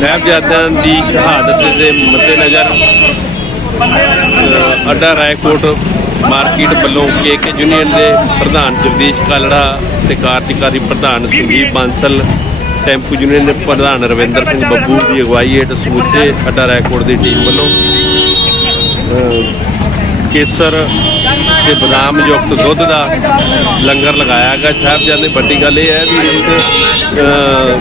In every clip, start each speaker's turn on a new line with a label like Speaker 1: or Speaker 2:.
Speaker 1: ਸਾਹਿਬਜ਼ਾਦਿਆਂ ਦੀ ਸ਼ਹਾਦਤ ਦੇ ਮੱਦੇਨਜ਼ਰ ਅੱਡਾ ਰਾਏਕੋਟ ਮਾਰਕੀਟ ਵੱਲੋਂ ਕੇਕੇ ਯੂਨੀਅਨ ਦੇ ਪ੍ਰਧਾਨ ਜਗਦੀਸ਼ ਕਾਲੜਾ ਤੇ ਕਾਰਜਕਾਰੀ ਪ੍ਰਧਾਨ ਸੰਜੀਵ ਬਾਂਸਲ, ਟੈਂਪੂ ਯੂਨੀਅਨ ਦੇ ਪ੍ਰਧਾਨ ਰਵਿੰਦਰ ਸਿੰਘ ਬੱਬੂ ਦੀ ਅਗਵਾਈ ਹੇਠ ਸਮੁੱਚੇ ਅੱਡਾ ਰਾਏਕੋਟ ਦੀ ਟੀਮ ਵੱਲੋਂ ਕੇਸਰ ਤੇ ਬਦਾਮ ਯੁਕਤ ਦੁੱਧ ਦਾ ਲੰਗਰ ਲਗਾਇਆ ਗਿਆ। ਸਾਹਿਬਜ਼ਾਦੇ ਵੱਡੀ ਗੱਲ ਇਹ ਹੈ ਵੀ ਇਸ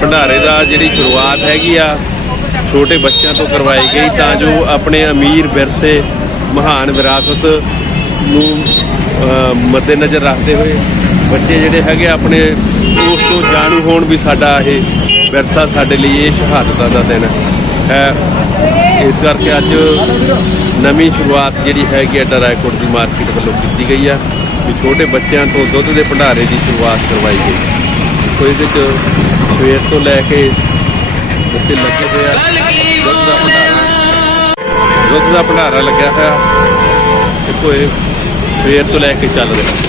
Speaker 1: ਭੰਡਾਰੇ ਦਾ ਜਿਹੜੀ ਸ਼ੁਰੂਆਤ ਹੈਗੀ ਆ ਛੋਟੇ ਬੱਚਿਆਂ ਤੋਂ ਕਰਵਾਈ ਗਈ ਤਾਂ ਜੋ ਆਪਣੇ ਅਮੀਰ ਵਿਰਸੇ ਮਹਾਨ ਵਿਰਾਸਤ ਨੂੰ ਅ, ਮੱਦੇਨਜ਼ਰ ਰੱਖਦੇ ਹੋਏ ਬੱਚੇ ਜਿਹੜੇ ਹੈਗੇ ਆਪਣੇ ਉਸ ਤੋਂ ਜਾਣੂ ਹੋਣ ਵੀ ਸਾਡਾ ਇਹ ਵਿਰਸਾ ਸਾਡੇ ਲਈ ਇਹ ਸ਼ਹਾਦਤਾਂ ਦਾ ਦਿਨ ਹੈ। ਇਸ ਕਰਕੇ ਅੱਜ ਨਵੀਂ ਸ਼ੁਰੂਆਤ ਜਿਹੜੀ ਹੈਗੀ ਅੱਡਾ ਰਾਏਕੋਟ ਦੀ ਮਾਰਕੀਟ ਵੱਲੋਂ ਕੀਤੀ ਗਈ ਆ ਵੀ ਛੋਟੇ ਬੱਚਿਆਂ ਤੋਂ ਦੁੱਧ ਦੇ ਭੰਡਾਰੇ ਦੀ ਸ਼ੁਰੂਆਤ ਕਰਵਾਈ ਗਈ। ਸੋ ਇਹਦੇ ਚ ਸਵੇਰ ਤੋਂ ਲੈ ਕੇ ਬੱਚੇ ਲੱਗੇ ਹੋਏ ਆ। ਦੁੱਧ ਦਾ ਭੰਡਾਰਾ। ਦੁੱਧ ਦਾ ਭੰਡਾਰਾ ਲੱਗਿਆ ਹੋਇਆ। ਦੇਖੋ ਇਹ ਸਵੇਰ ਤੋਂ ਲੈ ਕੇ ਚੱਲ ਰਿਹਾ।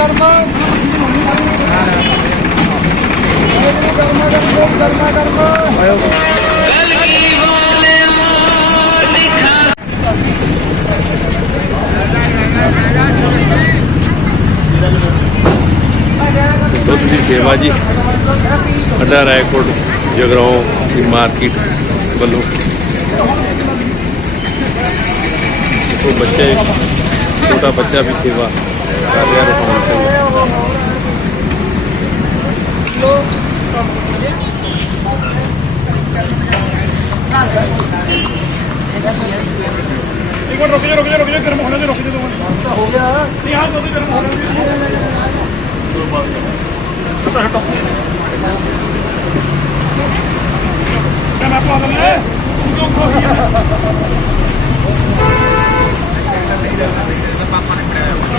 Speaker 2: ਦੁੱਖ ਕਰਮਾ। ਕਰਮ ਵਾਹਿਗੁਰੂ
Speaker 1: ਦੁੱਧ ਦੀ ਸੇਵਾ ਜੀ, ਅੱਡਾ ਰਾਏਕੋਟ, ਜਗਰਾਉਂ ਦੀ ਮਾਰਕੀਟ ਵੱਲੋਂ। ਉਹ ਬੱਚੇ, ਛੋਟਾ ਬੱਚਾ ਵੀ ਸੇਵਾ ਕਰ ਰਿਹਾ ਰੁਪਾਨ
Speaker 3: ਰੁਕ ਜਾ ਰੁਕ ਜਾ ਗਰਮ ਹੋਣਾ ਤੇ ਰੁਕ ਜਾ ਮਿੰਟ
Speaker 2: ਹੋ ਗਿਆ।
Speaker 3: ਨਹੀਂ ਹਾਂ ਦੁੱਧ ਗਰਮ ਹੋਣਾ ਮੈਂ ਆਪਣਾ ਦਮ ਤੂੰ ਕਿਉਂ ਖੋ ਗਿਆ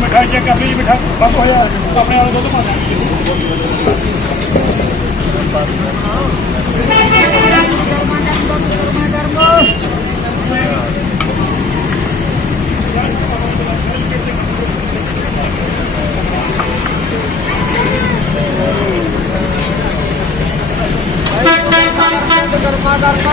Speaker 3: ਮਿਠਾਈ ਚੈੱਕ ਕਰ ਲਈ ਮਿਠਾ ਬਸ ਹੋਇਆ। ਆਪਣੇ ਵਾਲੇ ਦੁੱਧ ਪਾ ਦਾਂਗੇ
Speaker 2: ధర్మ ధర్మ